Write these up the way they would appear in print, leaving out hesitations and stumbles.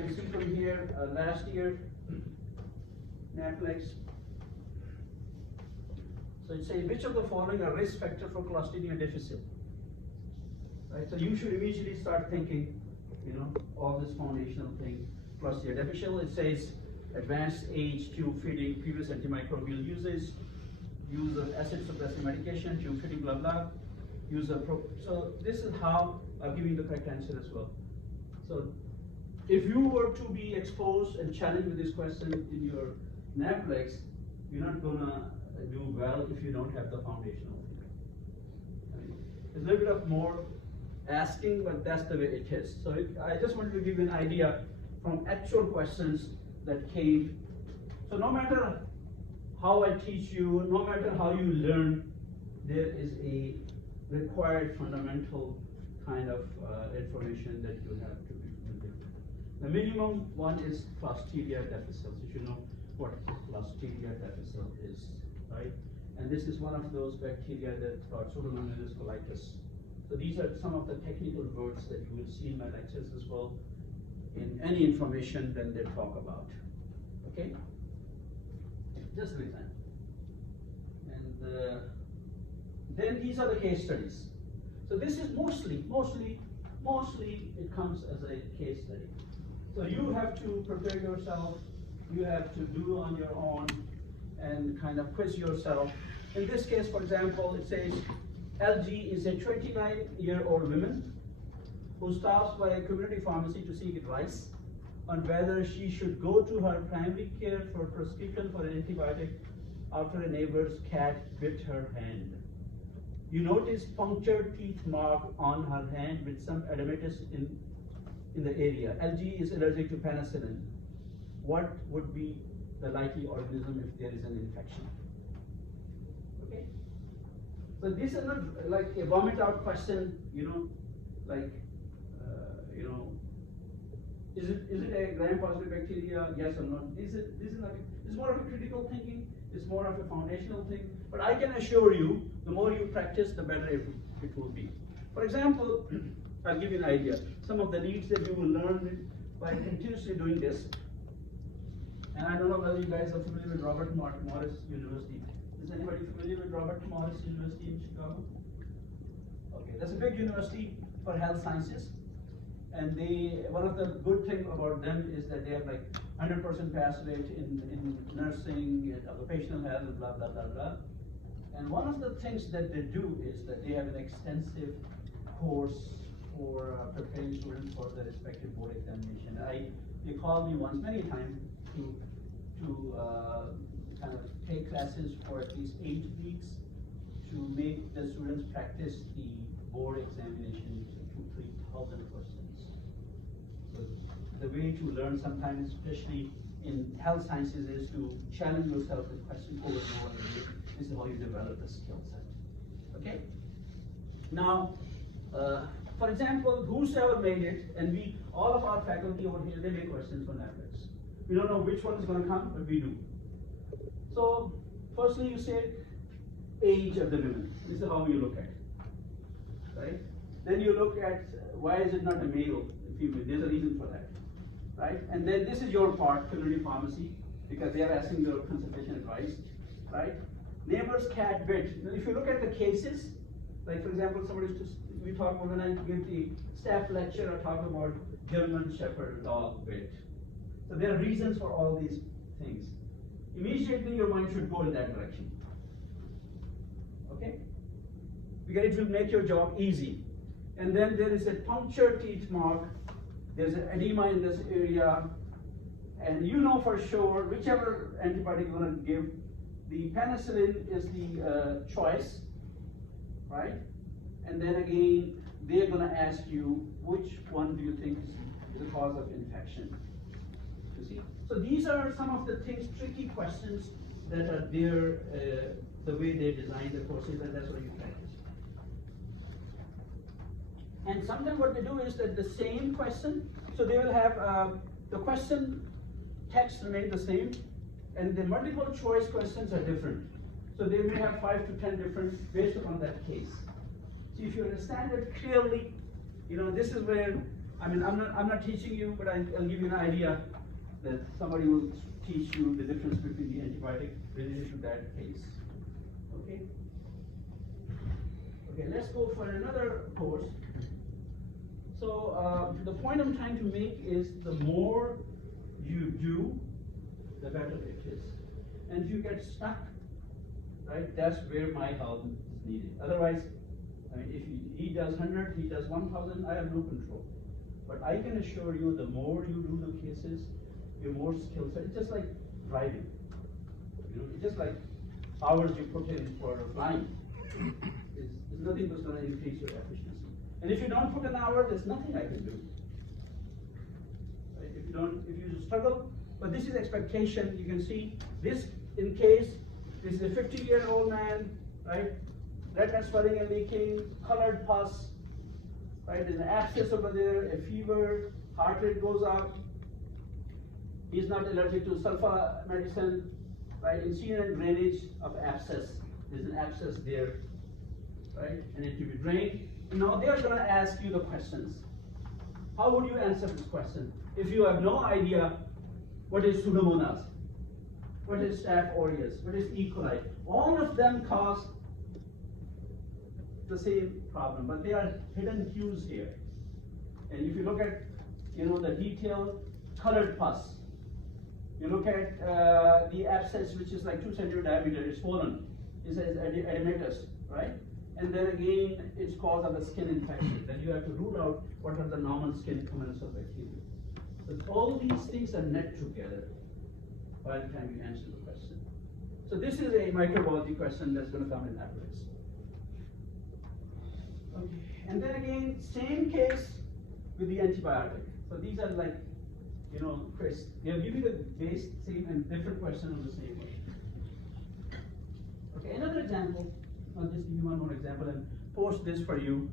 can see from here, last year, NAPLEX. So it says, which of the following are risk factor for Clostridium difficile? Right, so you should immediately start thinking, all this foundational thing. Clostridium difficile, it says, advanced age, tube feeding, previous antimicrobial uses, use of acid suppressing medication, tube feeding, blah, blah. So this is how I'm giving the correct answer as well. So if you were to be exposed and challenged with this question in your NAPLEX, you're not gonna do well if you don't have the foundational thing. I mean, there's a little bit of more asking, but that's the way it is. So I just wanted to give you an idea from actual questions that came. So no matter how I teach you, no matter how you learn, there is a required fundamental kind of information that you have to be familiar with. The minimum one is Clostridia difficile. So you should know what Clostridia difficile is, right? And this is one of those bacteria that's called Pseudomonas colitis. So these are some of the technical words that you will see in my lectures as well, in any information that they talk about. Okay? Just with that. And then these are the case studies. So this is mostly it comes as a case study. So you have to prepare yourself, you have to do on your own and kind of quiz yourself. In this case, for example, it says LG is a 29-year-old woman who stops by a community pharmacy to seek advice on whether she should go to her primary care for prescription for an antibiotic after a neighbor's cat bit her hand. You notice punctured teeth mark on her hand with some edematous in the area. LG is allergic to penicillin. What would be the likely organism if there is an infection? Okay. So this is not like a vomit out question, like, is it a gram-positive bacteria? Yes or no? This is not. It's more of a critical thinking. It's more of a foundational thing. But I can assure you, the more you practice, the better it will be. For example, I'll give you an idea. Some of the leads that you will learn by continuously doing this. And I don't know whether you guys are familiar with Robert Morris University. Is anybody familiar with Robert Morris University in Chicago? Okay, that's a big university for health sciences. And one of the good things about them is that they have like 100% pass rate in nursing, occupational health, blah, blah, blah, blah. And one of the things that they do is that they have an extensive course for preparing students for their respective board examination. They called me once, many times, to kind of take classes for at least 8 weeks to make the students practice the board examination, 2,000-3,000 questions. So the way to learn sometimes, especially in health sciences, is to challenge yourself with questions over and over again. This is how you develop a skill set. Okay? Now, for example, whosoever made it, and all of our faculty over here, they make questions for NAPLEX. We don't know which one is going to come, but we do. So, firstly, you say age of the women. This is how you look at it, right? Then you look at why is it not a male, female? There's a reason for that, right? And then this is your part, community pharmacy, because they are asking your consultation advice, right? Neighbor's cat bit. Now, if you look at the cases, like for example, we talk about when I give the staff lecture, I talk about German Shepherd dog bit. So there are reasons for all these things. Immediately your mind should go in that direction. Okay? Because it will make your job easy. And then there is a punctured teeth mark. There's an edema in this area. And you know for sure, whichever antibiotic you're going to give, the penicillin is the choice, right? And then again, they're going to ask you, which one do you think is the cause of infection? You see? So these are some of the things, tricky questions that are there, the way they design the courses, and that's what you practice. And sometimes what they do is that the same question, so they will have the question text remain the same, and the multiple choice questions are different. So they may have 5 to 10 different based upon that case. So if you understand it clearly, this is where I mean, I'm not teaching you, but I'll give you an idea that somebody will teach you the difference between the antibiotic related to that case. Okay? Okay, let's go for another course. So the point I'm trying to make is the more you do, the better it is. And if you get stuck, right, that's where my help is needed. Otherwise, I mean, if he does 100, he does 1,000, I have no control. But I can assure you, the more you do the cases, your more skill set. It's just like driving. You know, it's just like hours you put in for flying. It's nothing that's going to increase your efficiency. And if you don't put an hour, there's nothing I can do. Right? If you struggle, but this is expectation. You can see this in case this is a 50-year-old man, right? Redness, swelling, and leaking, colored pus, right? There's an abscess over there, a fever, heart rate goes up. He's not allergic to sulfa medicine, right? Incident drainage of abscess. There's an abscess there, right? And it to be drained. Now they are going to ask you the questions. How would you answer this question? If you have no idea what is Pseudomonas, what is Staph aureus, what is E. coli, all of them cause the same problem, but they are hidden cues here. And if you look at, the detailed colored pus, you look at the abscess, which is like 2 centimeter diameter, is swollen, it says edematous, right? And then again, it's caused of a skin infection. Then you have to rule out what are the normal skin commensal bacteria. But all these things are net together by the time you answer the question. So this is a microbiology question that's going to come in afterwards. Okay, and then again, same case with the antibiotic. So these are like, Chris, they're giving the base, same and different question on the same way. Okay, another example. I'll just give you one more example and post this for you.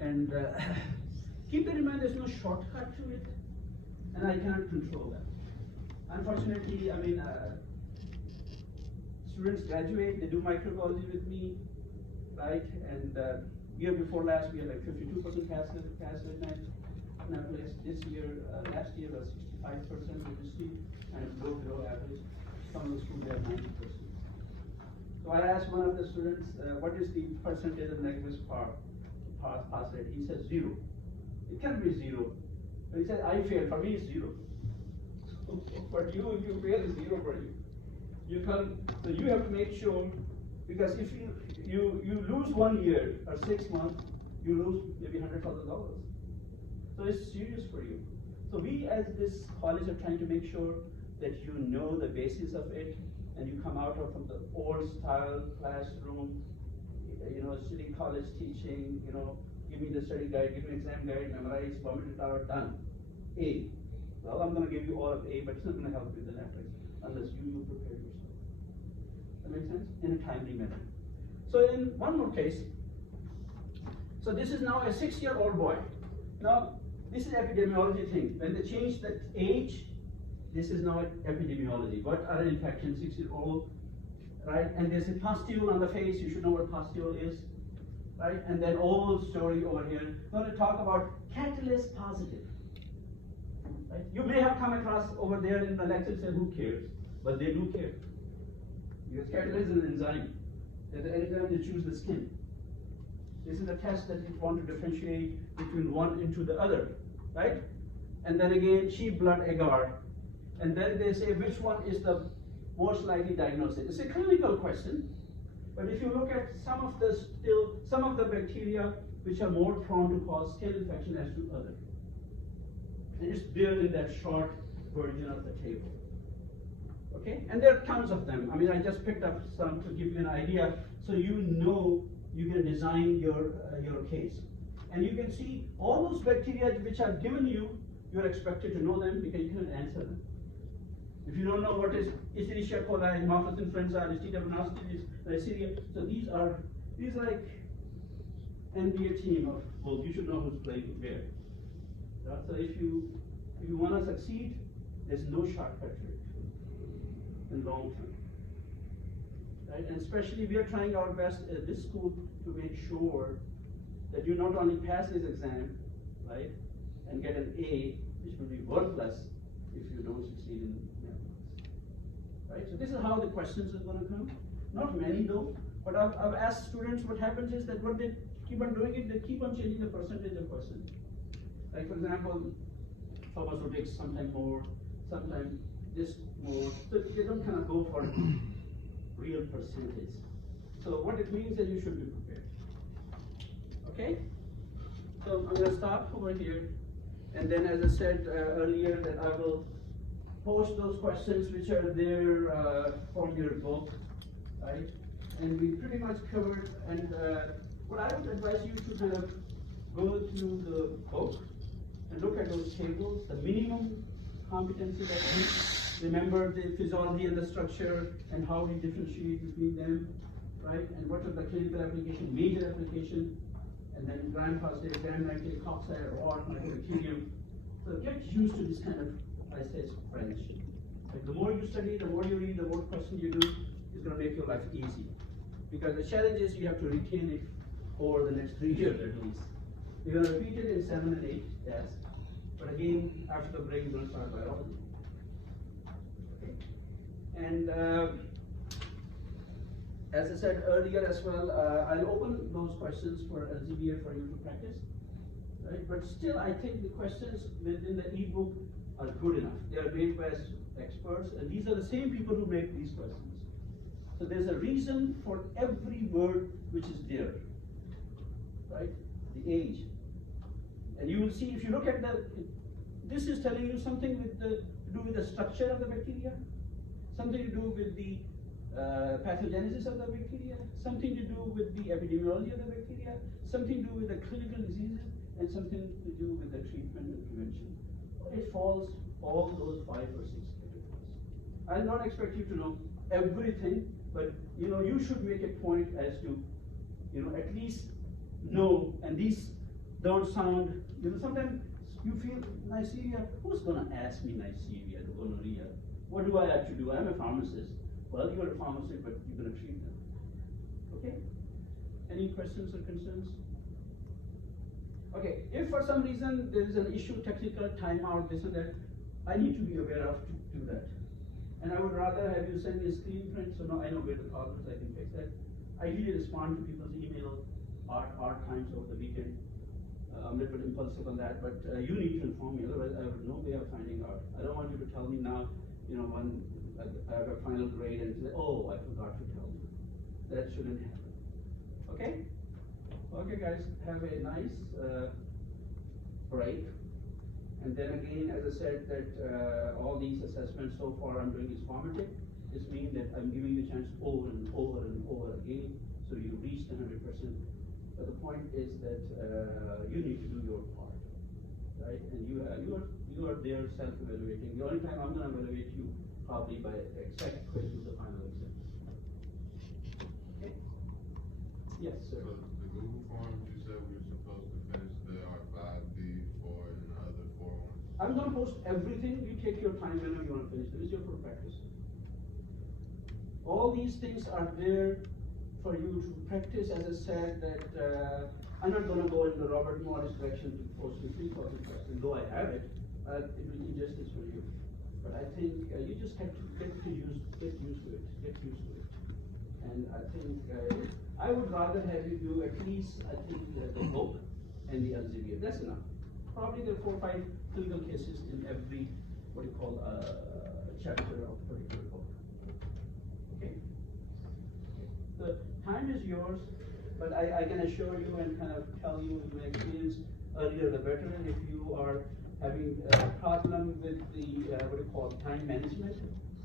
And keep in mind there's no shortcut to it, and I cannot control that. Unfortunately, I mean, students graduate, they do microbiology with me, right? And year before last, we had like 52% pass rate in our place. This year, last year was 65%, which is still kind of below average. Some of the schools have 90%. So I asked one of the students, what is the percentage of negative pass rate? He says 0. It can be 0. But he said, I failed. For me, it's 0. So for you, if you fail, it's 0 for you. So you have to make sure, because if you lose 1 year or 6 months, you lose maybe $100,000. So it's serious for you. So we, as this college, are trying to make sure that you know the basis of it, and you come out from the old style classroom, city college teaching, give me the study guide, give me exam guide, memorize, vomit it out, done. A. Well, I'm going to give you all of A, but it's not going to help you in the matrix unless you prepare yourself. That makes sense? In a timely manner. So in one more case, so this is now a 6-year-old boy. Now, this is epidemiology thing. When they change the age, this is now epidemiology. What are infections, 6-year-old, right? And there's a pustule on the face. You should know what pustule is, right? And then old story over here. I'm going to talk about catalase positive. Right? You may have come across over there in the lecture, say, who cares? But they do care. Because catalase is an enzyme. At the enzyme, they choose the skin. This is a test that you want to differentiate between one into the other, right? And then again, sheep blood agar. And then they say which one is the most likely diagnosis. It's a clinical question, but if you look at some of the bacteria which are more prone to cause skin infection as to others. And it's there in that short version of the table. Okay, and there are tons of them. I mean, I just picked up some to give you an idea, so you can design your case. And you can see all those bacteria which are given you, you're expected to know them because you can answer them. If you don't know what is Escherichia coli, Haemophilus influenza, Listeria monocytis, Neisseria, so these like NBA team of both. You should know who's playing where. So if you want to succeed, there's no shortcut to it in long term. Right? And especially we are trying our best at this school to make sure that you not only pass this exam, right, and get an A, which will be worthless if you don't succeed in mathematics. Right? So this is how the questions are going to come. Not many though, but I've asked students, what happens is that when they keep on doing it, they keep on changing the percentage of questions. Like for example, pharmaceutics sometime more, sometimes this more. So they don't kind of go for real percentage. So what it means that you should be prepared. Okay? So I'm going to stop over here. And then as I said earlier, that I will post those questions which are there from your book, right? And we pretty much covered, and what I would advise you to kind of go through the book and look at those tables, the minimum competency that you remember the physiology and the structure and how we differentiate between them, right? And what are the clinical application, major application, and then gram-positive, gram-negative, cocci, or mycobacterium. So get used to this kind of, I say, French. Like the more you study, the more you read, the more questions you do, it's going to make your life easy. Because the challenge is you have to retain it over the next 3 years at least. You're going to repeat it in 7 and 8, yes. But again, after the break, you're going to start biology. Okay. And as I said earlier as well, I'll open those questions for Elsevier for you to practice. Right? But still, I think the questions within the ebook are good enough. They are made by experts, and these are the same people who make these questions. So there's a reason for every word which is there, right? The age. And you will see, if you look at this is telling you something to do with the structure of the bacteria, something to do with the pathogenesis of the bacteria, something to do with the epidemiology of the bacteria, something to do with the clinical diseases, and something to do with the treatment and prevention. It falls all those 5 or 6 categories. I'll not expect you to know everything, but you should make a point as to at least know, and these don't sound, sometimes you feel Neisseria, who's gonna ask me Neisseria, gonorrhea? What do I have to do? I'm a pharmacist. Well, you're a pharmacist, but you're gonna treat them. Okay? Any questions or concerns? Okay, if for some reason there is an issue, technical, timeout, this and that, I need to be aware of to do that. And I would rather have you send me a screen print so now I know where the call is, I can fix that. I really respond to people's email odd times over the weekend. I'm a little bit impulsive on that, but you need to inform me, otherwise I have no way of finding out. I don't want you to tell me now, when I have a final grade and say, oh, I forgot to tell you. That shouldn't happen. Okay? Okay guys, have a nice break. And then again, as I said, that all these assessments so far I'm doing is formative. This means that I'm giving you a chance over and over and over again, so you reach the 100%. But the point is that you need to do your part, right? And you are there self-evaluating. The only time I'm going to evaluate you probably by exact quiz to the final exam. Okay? Yes, sir. So the Google Forms, you said we were supposed to finish the R5, D4, and the other 4 ones. I'm going to post everything. You take your time whenever you want to finish. This is your full practice. All these things are there for you to practice. As I said, that I'm not going to go in the Robert Morris direction to post the 3,000 questions, though I have it. It will be injustice for you. But I think you just have to get used to it. And I think I would rather have you do at least, I think, the book and the Elsevier. That's enough. Probably there are 4 or 5 clinical cases in every, chapter of a particular book. Okay? The time is yours, but I can assure you and kind of tell you with my experience, earlier the better. If you are having a problem with the, time management,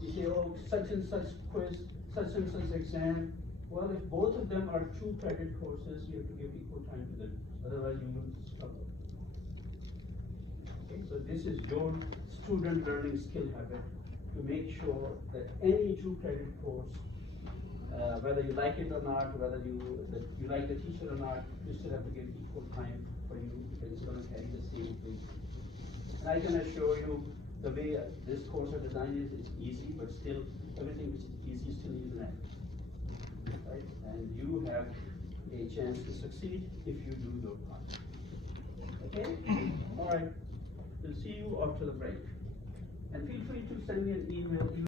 you say, oh, such and such quiz, such and such exam. Well, if both of them are 2 credit courses, you have to give equal time to them. Otherwise, you will struggle. Okay, so this is your student learning skill habit to make sure that any 2 credit course, whether you like it or not, whether you like the teacher or not, you still have to give equal time for you because it's going to carry the same thing. And I can assure you, the way this course are designed is it's easy, but still everything which is easy still needs an effort. Right? And you have a chance to succeed if you do your part. Okay? All right. We'll see you after the break. And feel free to send me an email.